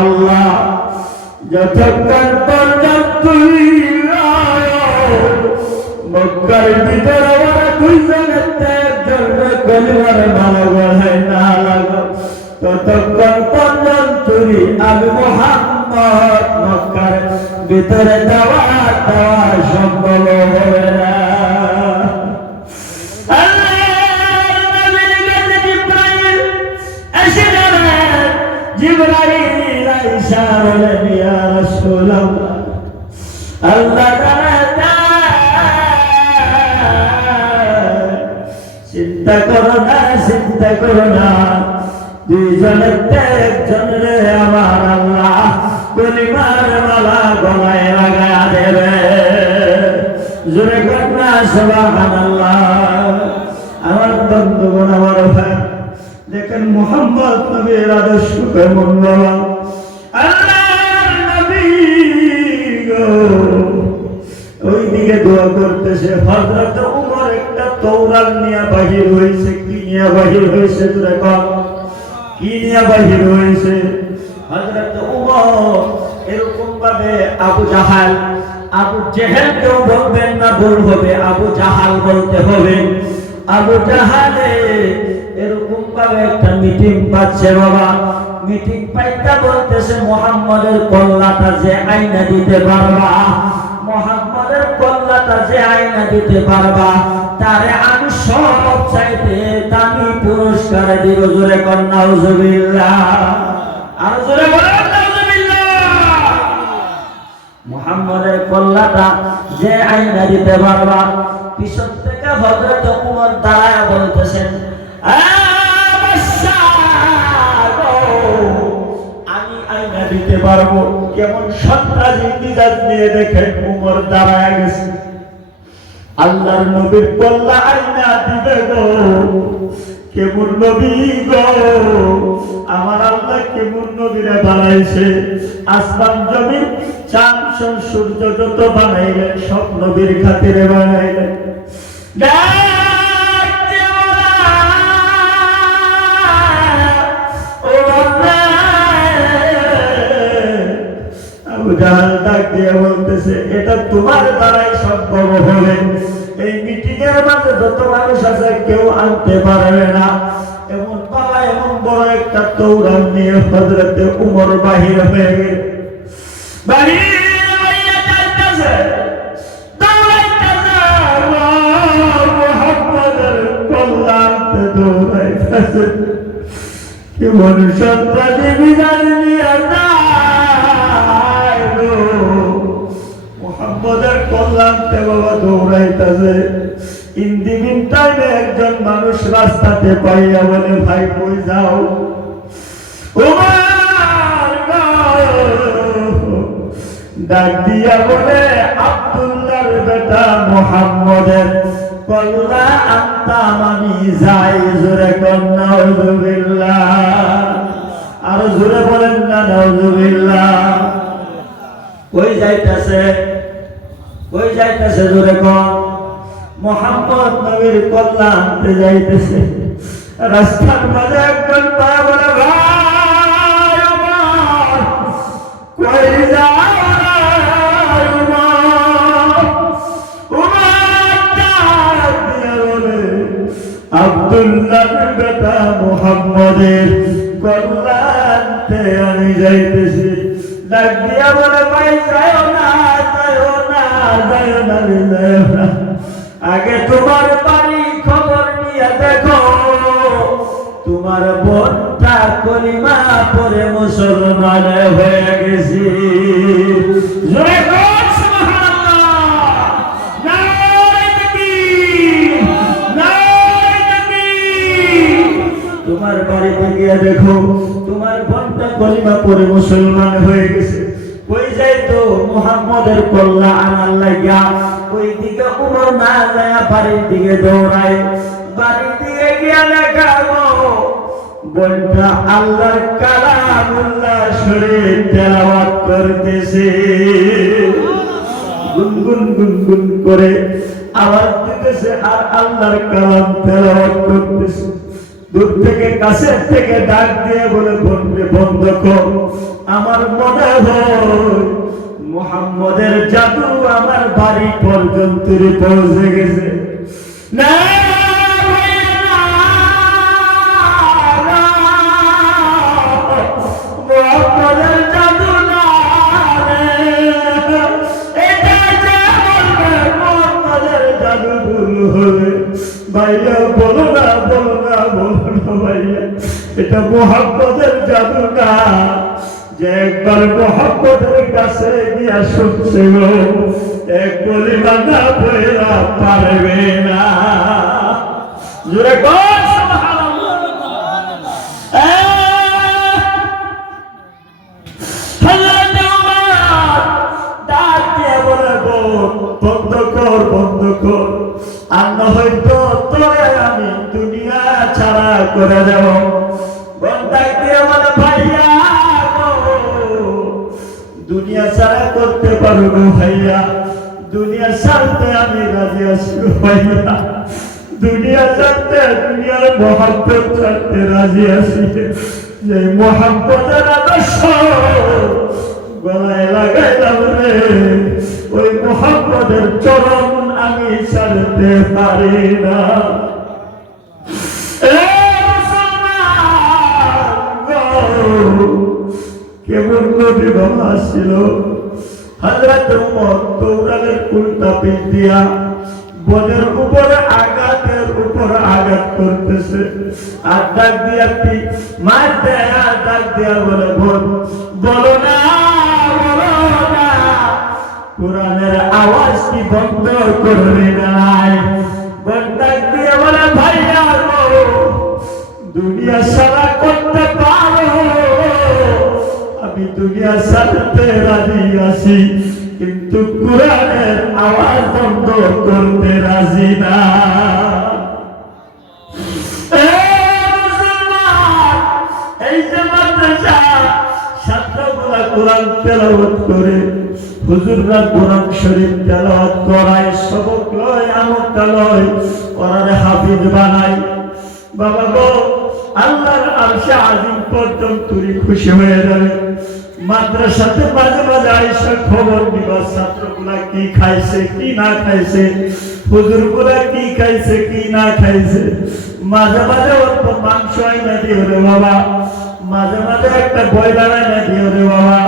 আল্লাহ যতক্ষণ পর্যন্ত মক্কার ভিতরে ওরা দুইজনেতে জন্য কলিমার মালা গলায় না লাগো ততক্ষণ পর্যন্ত আমি মুহাম্মদ মক্কার ভিতরে দেওয়া সম্ভব হবে না। জিবরাইল আয়েশা বলেন ইয়া রাসূলুল্লাহ আল্লাহ তাআলা চিন্তা করো না দুইজনের একজনের আমার আল্লাহ কলিমার মালা গলায় লাগায়া দেবে। জোরে কন্যা সুবহানাল্লাহ। আমার বন্ধুগণ আমার ভাই দেখেন মুহাম্মদ নবীর আদর্শ কেমন বাবা আল্লাহর নবী গো ওই দিকে দোয়া করতেছে হযরত ওমর একটা তওরাত নিয়ে বাহির হইছে কি নিয়ে বাহির হইছে তোরা কর কি নিয়ে বাহির হইছে হযরত ওমর এরকম ভাবে আবু জেহেল কেউ বলবেন না ভুল হবে আবু জাহাল বলতে হবে। আবু জাহালে এরকম ভাবে একটা মিটিং পাচ্ছে বাবা মিটিং পাইতা বলতেছে মুহাম্মাদের কল্লাটা যে আইনা দিতে পারবা মুহাম্মাদের কল্লাটা যে আইনা দিতে পারবা তারে আমি সব চাইতে দামি পুরস্কার দিব। জোরে কর নাউজুবিল্লাহ আর জোরে বলেন নাউজুবিল্লাহ। মুহাম্মাদের কল্লাটা যে আইনা দিতে পারবা পিছন থেকে হযরত ওমর দাঁড়ায় বলতেছেন আমি আইনা দিতে পারবো। কেমন সন্ত্রাসী মিজাজ নিয়ে দেখেন ওমর দাঁড়ায় গেছে আল্লাহর নবীর কল্লা আইনা দিবে গো। কেমন নবী গো আমার আল্লাহ কেমন নবীরা বানাইছে আসমান জমিন চাঁদ সূর্য যত বানাইলেন সব নবীর খাতিরে বানাইলেন। আবু জাহাল ডাক দিয়ে বলতেছে এটা তোমার দ্বারাই সম্ভব হবে। এই মিটিং এর মাঝে যত মানুষ আছে কেউ আনতে পারবে না। এমন বাবা এমন বড় একটা তওরাত নিয়ে হযরত ওমর বাহির হয়ে গেল বাহির হইয়া যাইতেছে মুহাম্মাদের কল্যাণে দৌড়াইতেছে। কেমন সন্ত্রাসী বিধান নিয়ে যায় গো মুহাম্মাদের কল্যাণে বাবা দৌড়াইতেছে। ইন দি মিন টাইমে একজন মানুষ রাস্তাতে পাইয়া বলে ভাই কই যাও ওমর ডাক দিয়া বলে আব্দুল্লাহর বেটা মুহাম্মাদের কল্লা আত্মা মানি যাই। জোরে কর নাউজুবিল্লাহ আর জোরে বলেন না নাউজুবিল্লাহ। কই যাইতেছে জোরে কর মুহাম্মদ নবীর কল্লা আনতে যাইতেছে। রাস্তার মাঝে একজন পা বলে ভাই ওমর কই যাও আব্দুল্লাহর বেটা মুহাম্মাদের কল্লা আনতে আমি যাইতেছি। ডাক দিয়া বলে ভাই যাও না আগে তোমার বাড়ি খবর নিয়ে দেখো তোমার বোনটা কলিমা পড়ে মুসলমান হয়ে গেছে। জোরে কর সুবহানাল্লাহ নারে তাকবীর নারে তাকবীর। তোমার বাড়িতে গিয়ে দেখো তোমার বোনটা কলিমা পড়ে মুসলমান হয়ে গেছে। কই যাইতো মুহাম্মাদের কল্লা আনার লাগিয়া ওই দিকে ওমর না যায় বাড়ির দিকে দৌড়ায়। বাড়ির দিকে গিয়া দেখাবো বোনটা আল্লাহর কালামুল্লাহ শরীফ তেলাওয়াত করতেছে। গুনগুন গুনগুন করে আওয়াজ দিতেছে আর আল্লাহর কালাম তেলাওয়াত করতেছে। দূর থেকে কাছের থেকে ডাক দিয়ে বলে বন্ধ কর আমার মনে হয় মুহাম্মদের জাদু আমার বাড়ি পর্যন্ত পৌঁছে গেছে। না মুহাম্মদের জাদু না, এটা যে বলবে মুহাম্মদের জাদু ভুল হবে। ভাইয়া বলো না, বলো না, বলো না ভাইয়া, এটা মুহাম্মদের জাদু না। যে একবার মুহাম্মদের কাছে গিয়া শুনছে গো, এক বলি বাঁধা বইরা পারবে না। জোরে কর সুবহানাল্লাহ। হযরত ওমর ডাক দিয়ে বলে, বন্ধ কর, বন্ধ কর, আর না হয়তো তোরে আমি দুনিয়া ছাড়া করে দেব। ডাক দিয়ে বলে, ভাইয়া দুনিয়া ছাড়া করতে পারবো ভাইয়া, দুনিয়া ছাড়তে আমি রাজি আছি ভাইয়া, দুনিয়া ছাড়তে, দুনিয়ার মহব্বত ছাড়তে রাজি আছি। যে মহব্বতের আদর্শ গলায় লাগাইলাম রে, ওই মহব্বতের চরণ আমি ছাড়তে পারি না। কেমন নবী বাবা ছিল। হযরত ওমর দৌড়ালের উল্টা পিঠ দিয়া বনের উপরে আঘাতের উপর আঘাত করতেছে, আর ডাক দিয়া পিঠ মারতে, আর ডাক দিয়া বলে, বলো না, বলো না, কোরআনের আওয়াজ কি বন্ধ করবে নাই? ডাক দিয়া বলে, ভাইয়া দুনিয়া সারা করতে পারো, আমি দুনিয়া ছাড়তে রাজি আছি, কিন্তু কোরআনের আওয়াজ বন্ধ করতে রাজি না। এই যে মাদ্রাসা ছাত্রগুলা কোরআন তেলাওয়াত করে, হুজুররা কোরআন শরীফ তেলাওয়াত করায়, সবক লয়, আমলটা লয়, ওরা হাফিজ বানায়। বাবা গো, আল্লাহর আরশে আজিম পর্যন্ত খুশি হয়ে যাবে। মাদ্রাসাতে মাঝে মাঝে আইসা খবর দিবা, ছাত্রগুলা কি খাইছে কি না খাইছে, হুজুরগুলা কি খাইছে কি না খাইছে। মাঝে মাঝে অল্প মাংস আইনা দিও রে বাবা, মাঝে মাঝে একটা বয়লার আইনা দিও রে বাবা,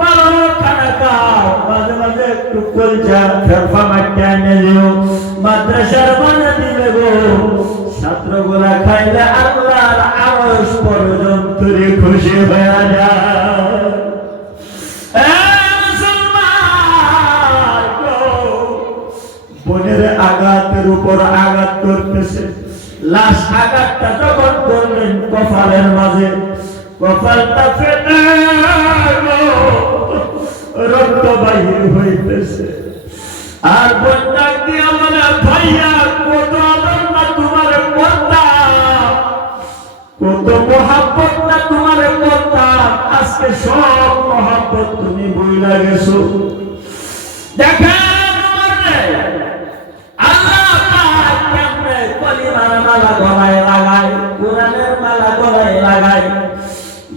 ভালো খানা খাও, মাঝে মাঝে একটু কলজা ফেরফা মাটি আইনা দিও, মাদ্রাসার বানা দিবে গো। ছাত্রগুলা খাইলে আল্লাহর আরশ পর্যন্ত খুশি হয়ে যায়। বনের আঘাতের উপর আঘাত করতেছে, লাশ আঘাতটা যখন করলেন কপালের মাঝে, কপালটা ফেটে রক্ত বাহির হইতেছে। আর বন্যা দিয়ে বলে, ভাইয়া কত আদর না তোমার করতাম, কত মহাব্বত না তোমার করতাম, আজকে সব মহাব্বত তুমি ভুইলা গেছো। দেখেন আল্লাহ পাক কেমনে কলিমার মালা গলায় লাগায়, কোরআনের মালা গলায় লাগায়।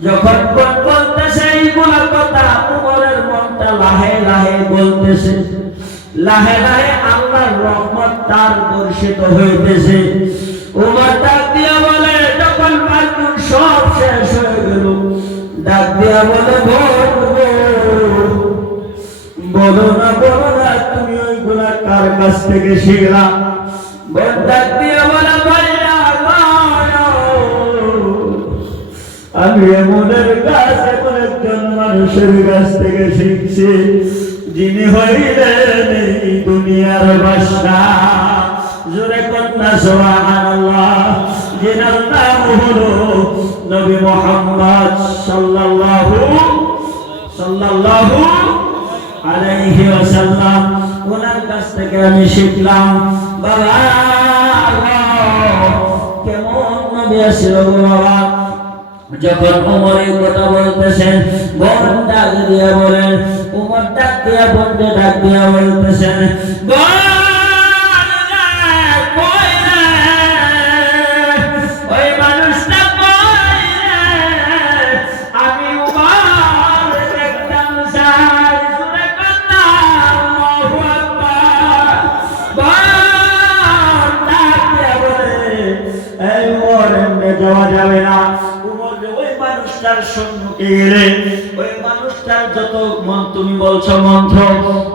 যখন বলতেছে এইগুলা কথা, উমরের মনটা লাহে লাহে বলতেছে, লাহে লাহে আল্লাহর রহমত তার বর্ষিত হইতেছে। উমর ডাক দিয়া বলে, যখন মালুম সব শেষ হয়ে গেল, ডাক দিয়া বলে, বলো না, বলো না, তুমি ওইগুলা কার কাছ থেকে শিখলা? ডাক দিয়া বলে, ভাইয়া আমি এমনের কাছ, এমন একজন মানুষের কাছ থেকে শিখছি, যিনি হইলেন এই দুনিয়ার বাদশাহ। জোরে কন্যা সুবহানাল্লাহ। যিনার নাম হলো নবী মুহাম্মদ সাল্লাল্লাহু আলাইহি ওয়াসাল্লাম। ওনার কাছ থেকে আমি শিখলাম। বাবা কেমন নবী ছিল বাবা। যখন ওমর এই কথা বলতেছেন, বোন ডাক দিয়া বলেন, ওমর ডাক দিয়া বোনকে ডাক দিয়া বলতেছেন, ওই মানুষটা আমি উমর সম্মুখে গেলে ওই মানুষটার যত তুমি বলছো মন্ত্র,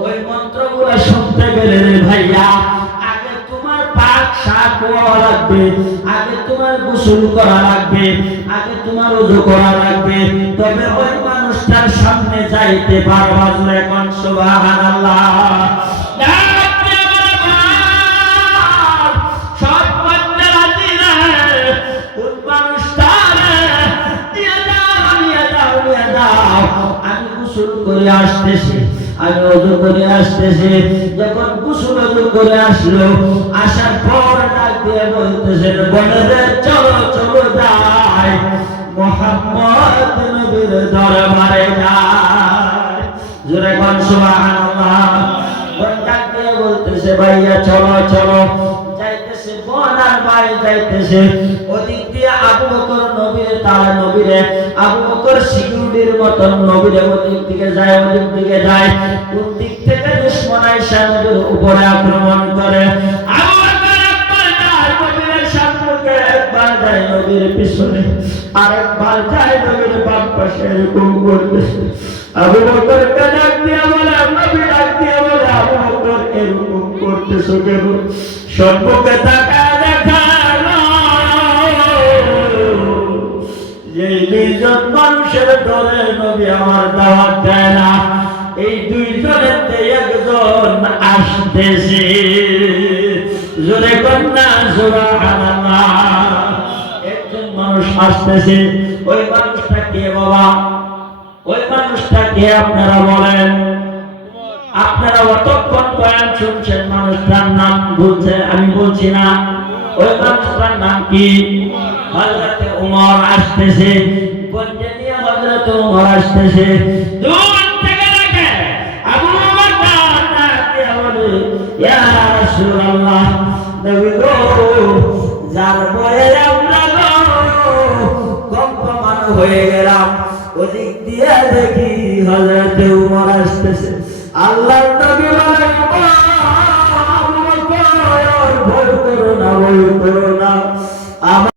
ওই মন্ত্রগুলো শুনতে গেলে রে ভাইয়া আগে তোমার পাক সাফ হওয়া লাগবে, আগে তোমার গোসল করা লাগবে, আগে তোমার ওযু করা লাগবে, তবে ওই মানুষটার সামনে যাইতে পারবা। জোরে কোন সুবহানাল্লাহ। আমি গোসল করে আসতেছি, আমি ওযু করে আসতেছি। যখন গোসল ওযু করে আসলো, আসার পর ডাক দিয়ে বলতেছেন বনেরে চলো চলো যাই মুহাম্মদ নবীর দরবারে যাই। জোরে কোন সুবহানাল্লাহ। বোন ডাক দিয়ে বলতেছে ভাইয়া চলো চলো। যাইতেছে বোন আর ভাই যাইতেছে। ওদিক দিয়ে আবু বকর নবীর তারা নবীরে, আবু বকর সিকিউরিটির মতন নবীরে ওদিক দিকে যায়, ওদিক দিকে যায়। কোন দিক থেকে দুশমন আয়েশা নবীর উপরে আক্রমণ করে। আবু বকর একবার যায় নবীর সামনে, একবার যায় নবীর পিছনে, আর একবার যায় নবীর বাম পাশে। এরকম করতেছে। আবু বকর ডাক দিয়ে বলে, নবী ডাক দিয়ে বলে, আবু বকর এরকম করতেছো কেন? সম্মুখে তাকায় দেখা যে দুইজন মানুষের ডরে নবী আমার দাওয়াত দেয় না, এই দুইজনের একজন আসতেছে। জোরে কন্যা সুবহানাল্লাহ। একজন মানুষ আসতেছে। ওই মানুষটা কে বাবা? ওই মানুষটা কে আপনারা বলেন? আপনারা অতক্ষণ বয়ান শুনছেন, মানুষটার নাম বলছে, আমি বলছি না। ওই মানুষটার নাম কি? হযরত ওমর আসতেছে। কোনটা নিয়ে হযরত ওমর আসতেছে? দূর থেকে দেখে আবু বকর তাকে বলে, ইয়া রাসূলুল্লাহ, নবী গো, যার ভয়ে আমরা কম্পমান হয়ে গেলাম, ওদিক দিয়ে দেখি হযরত ওমর আসতেছে। আল্লাহর নবী বলে, আবু বকর ভয় করো না, ভয় করো না।